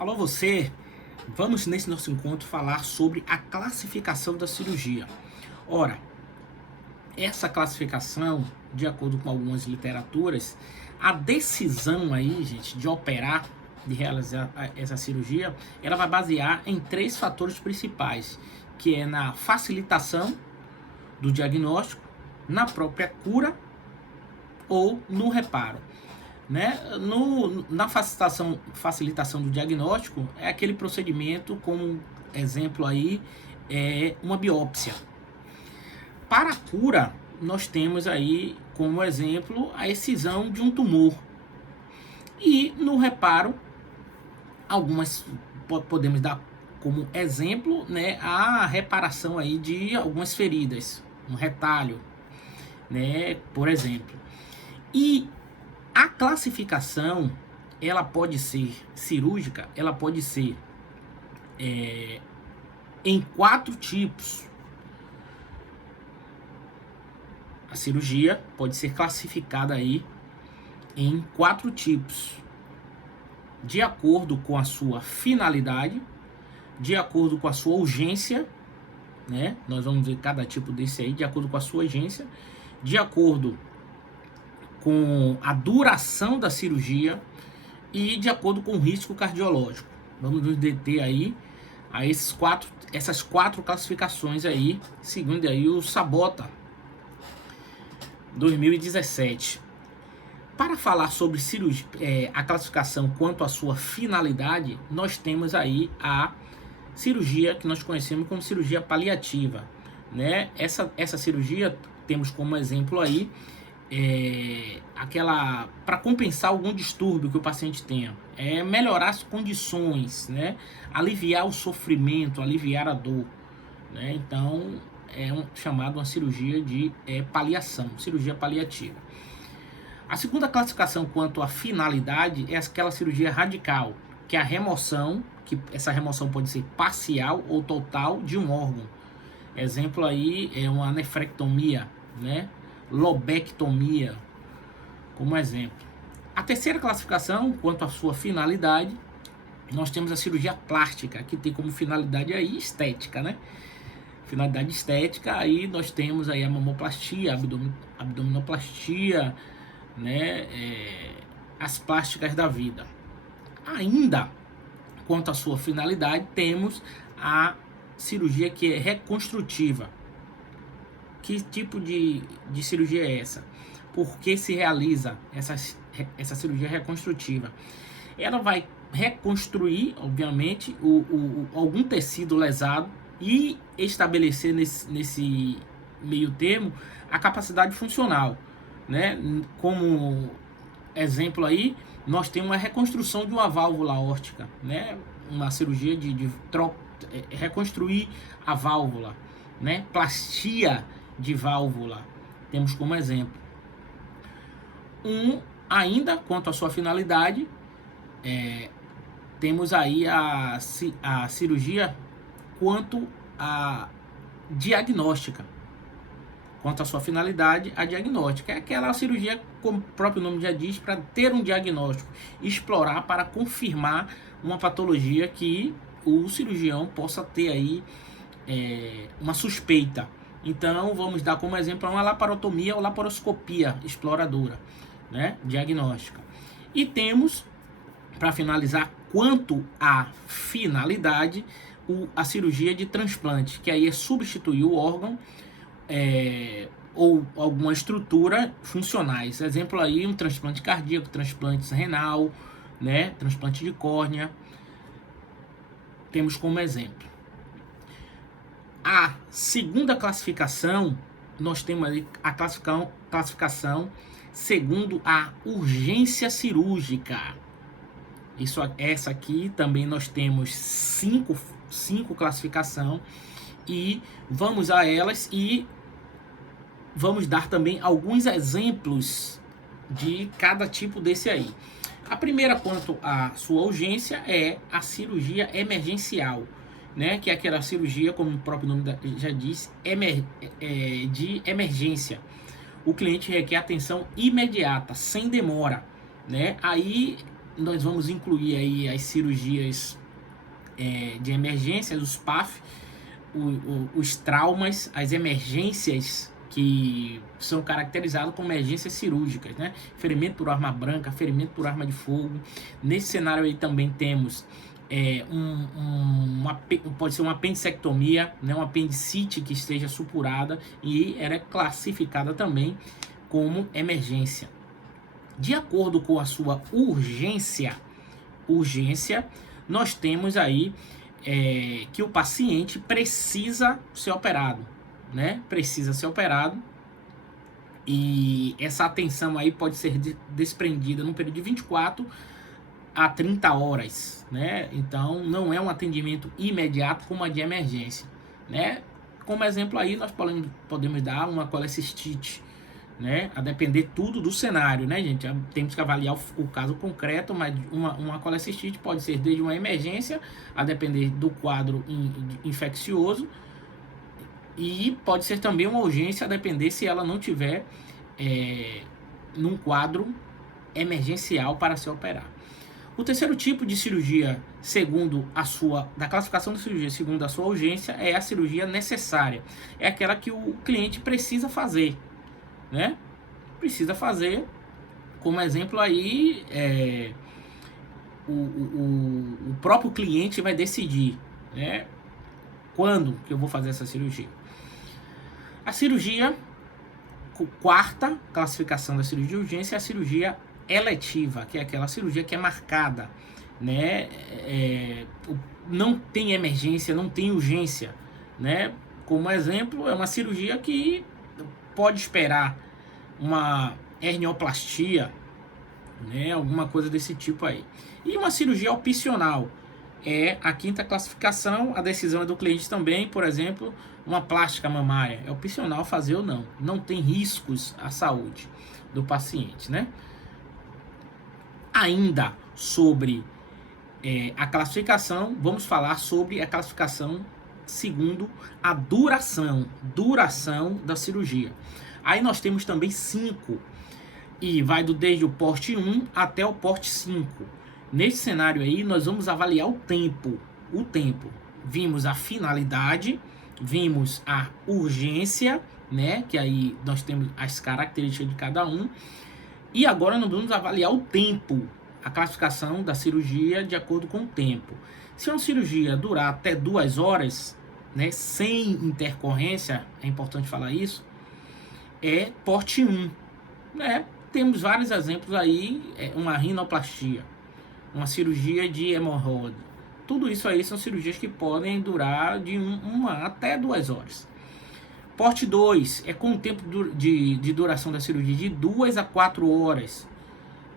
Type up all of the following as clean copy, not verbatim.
Alô você, vamos nesse nosso encontro falar sobre a classificação da cirurgia. Ora, essa classificação, de acordo com algumas literaturas, a decisão aí, gente, de operar, de realizar essa cirurgia, ela vai basear em três fatores principais, que é na facilitação do diagnóstico, na própria cura ou no reparo. Né? Na facilitação do diagnóstico, é aquele procedimento, como exemplo aí, é uma biópsia. Para a cura, nós temos aí como exemplo a excisão de um tumor. E no reparo, algumas podemos dar como exemplo, né, a reparação aí de algumas feridas, um retalho, né, por exemplo. E a classificação, ela pode ser cirúrgica, ela pode ser em 4 tipos. A cirurgia pode ser classificada aí em 4 tipos, de acordo com a sua finalidade, de acordo com a sua urgência, né? Nós vamos ver cada tipo desse aí, de acordo com a sua urgência, de acordo com a duração da cirurgia e de acordo com o risco cardiológico. Vamos nos deter aí a essas quatro classificações aí, segundo aí o Sabota 2017. Para falar sobre cirurgia, a classificação quanto à sua finalidade, nós temos aí a cirurgia que nós conhecemos como cirurgia paliativa, né? Essa cirurgia temos como exemplo aí aquela para compensar algum distúrbio que o paciente tenha, melhorar as condições, né? Aliviar o sofrimento, aliviar a dor, né? Então chamado uma cirurgia de paliação, cirurgia paliativa. A segunda classificação quanto à finalidade é aquela cirurgia radical, que é a remoção, que essa remoção pode ser parcial ou total de um órgão. Exemplo aí é uma nefrectomia, né? Lobectomia, como exemplo. A terceira classificação, quanto à sua finalidade, nós temos a cirurgia plástica, que tem como finalidade aí estética, né? Finalidade estética, aí nós temos aí a mamoplastia, abdominoplastia, né? As plásticas da vida. Ainda, quanto à sua finalidade, temos a cirurgia que é reconstrutiva. Que tipo de cirurgia é essa? Por que se realiza essa cirurgia reconstrutiva? Ela vai reconstruir, obviamente, algum tecido lesado e estabelecer nesse meio termo a capacidade funcional, né? Como exemplo aí, nós temos a reconstrução de uma válvula aórtica, né? Uma cirurgia de reconstruir a válvula, né? Plastia de válvula, temos como exemplo. Ainda quanto à sua finalidade, temos aí a cirurgia quanto à diagnóstica. Quanto à sua finalidade, a diagnóstica é aquela cirurgia, como o próprio nome já diz, para ter um diagnóstico, explorar para confirmar uma patologia que o cirurgião possa ter aí uma suspeita. Então, vamos dar como exemplo uma laparotomia ou laparoscopia exploradora, né? Diagnóstica. E temos, para finalizar, quanto à finalidade, a cirurgia de transplante, que aí é substituir o órgão ou alguma estrutura funcionais. Exemplo aí, um transplante cardíaco, transplante renal, né? Transplante de córnea. Temos como exemplo. A segunda classificação, nós temos ali a classificação segundo a urgência cirúrgica. Essa aqui também nós temos cinco classificações e vamos a elas e vamos dar também alguns exemplos de cada tipo desse aí. A primeira, quanto à sua urgência, é a cirurgia emergencial, né? Que é aquela cirurgia, como o próprio nome já diz, de emergência. O cliente requer atenção imediata, sem demora, né? Aí nós vamos incluir aí as cirurgias de emergência, os PAF, os traumas, as emergências que são caracterizadas como emergências cirúrgicas, né? Ferimento por arma branca, ferimento por arma de fogo. Nesse cenário aí também temos pode ser uma apendicectomia, né? Uma apendicite que esteja supurada e ela é classificada também como emergência. De acordo com a sua urgência, nós temos aí que o paciente precisa ser operado, né? Precisa ser operado, e essa atenção aí pode ser desprendida num período de 24 a 30 horas, né? Então não é um atendimento imediato como a de emergência, né? Como exemplo aí nós podemos dar uma colecistite, né? A depender tudo do cenário, né, gente? Temos que avaliar o caso concreto, mas uma colecistite pode ser desde uma emergência, a depender do quadro infeccioso, e pode ser também uma urgência, a depender se ela não tiver num quadro emergencial para se operar. O terceiro tipo de cirurgia, da classificação de cirurgia segundo a sua urgência, é a cirurgia necessária. É aquela que o cliente precisa fazer, né? Precisa fazer. Como exemplo aí, o próprio cliente vai decidir, né, quando que eu vou fazer essa cirurgia. A cirurgia, quarta classificação da cirurgia de urgência, é a cirurgia eletiva, que é aquela cirurgia que é marcada, né? Não tem emergência, não tem urgência, né? Como exemplo, é uma cirurgia que pode esperar uma hernioplastia, né? Alguma coisa desse tipo aí. E uma cirurgia opcional é a quinta classificação. A decisão é do cliente também. Por exemplo, uma plástica mamária é opcional fazer ou não. Não tem riscos à saúde do paciente, né? Ainda sobre a classificação, vamos falar sobre a classificação segundo a duração da cirurgia. Aí nós temos também 5, e vai desde o porte 1 até o porte 5. Nesse cenário aí, nós vamos avaliar o tempo. Vimos a finalidade, vimos a urgência, né? Que aí nós temos as características de cada um. E agora nós vamos avaliar o tempo, a classificação da cirurgia de acordo com o tempo. Se uma cirurgia durar até 2 horas, né, sem intercorrência, é importante falar isso, é porte 1, né? Temos vários exemplos aí, uma rinoplastia, uma cirurgia de hemorroida. Tudo isso aí são cirurgias que podem durar de 1 até 2 horas. Porte 2 é com o tempo de duração da cirurgia de 2 a 4 horas.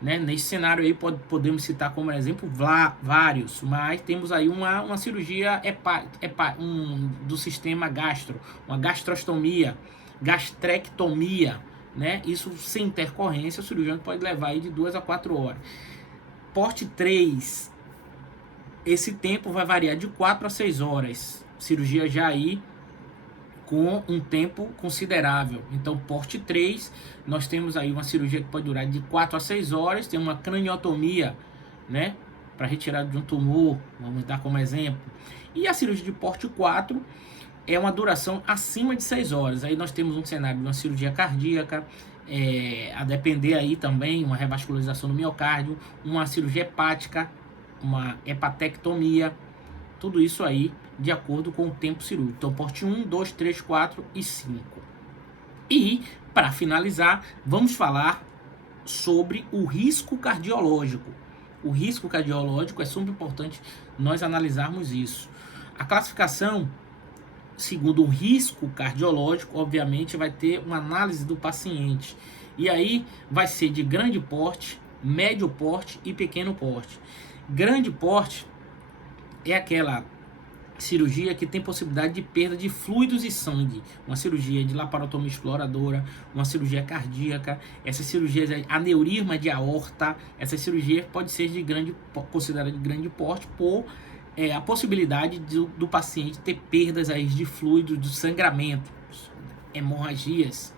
Né? Nesse cenário aí podemos citar como exemplo vários, mas temos aí uma cirurgia do sistema gastro, uma gastrostomia, gastrectomia, né? Isso sem intercorrência, o cirurgião pode levar aí de 2 a 4 horas. Porte 3, esse tempo vai variar de 4 a 6 horas, cirurgia já aí com um tempo considerável. Então, porte 3, nós temos aí uma cirurgia que pode durar de 4 a 6 horas, tem uma craniotomia, né, para retirada de um tumor, vamos dar como exemplo. E a cirurgia de porte 4 é uma duração acima de 6 horas. Aí nós temos um cenário de uma cirurgia cardíaca, a depender aí também, uma revascularização do miocárdio, uma cirurgia hepática, uma hepatectomia, tudo isso aí de acordo com o tempo cirúrgico. Então, porte 1, 2, 3, 4 e 5. E, para finalizar, vamos falar sobre o risco cardiológico. O risco cardiológico é super importante nós analisarmos isso. A classificação, segundo o risco cardiológico, obviamente vai ter uma análise do paciente. E aí vai ser de grande porte, médio porte e pequeno porte. Grande porte é aquela cirurgia que tem possibilidade de perda de fluidos e sangue, uma cirurgia de laparotomia exploradora, uma cirurgia cardíaca, essas cirurgias aneurisma de aorta, essa cirurgia pode ser considerada de grande porte por a possibilidade do paciente ter perdas aí de fluidos, de sangramento, hemorragias.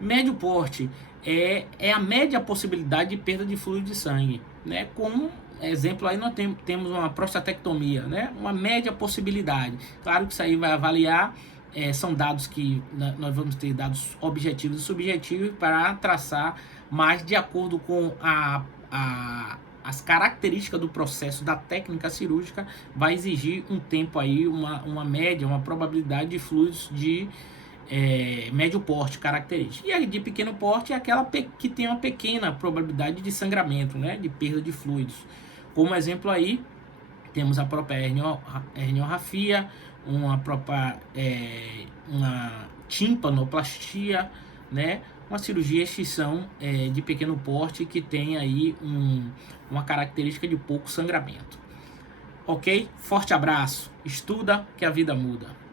Médio porte é a média possibilidade de perda de fluido de sangue, né? Como exemplo aí nós temos uma prostatectomia, né? Uma média possibilidade. Claro que isso aí vai avaliar, são dados que nós vamos ter dados objetivos e subjetivos para traçar mais de acordo com as características do processo da técnica cirúrgica, vai exigir um tempo aí, uma média, uma probabilidade de fluidos de médio porte característica. E a de pequeno porte é aquela que tem uma pequena probabilidade de sangramento, né, de perda de fluidos. Como exemplo aí, temos a própria herniorrafia, uma timpanoplastia, né, uma cirurgia excição de pequeno porte que tem aí uma característica de pouco sangramento. Ok? Forte abraço. Estuda que a vida muda.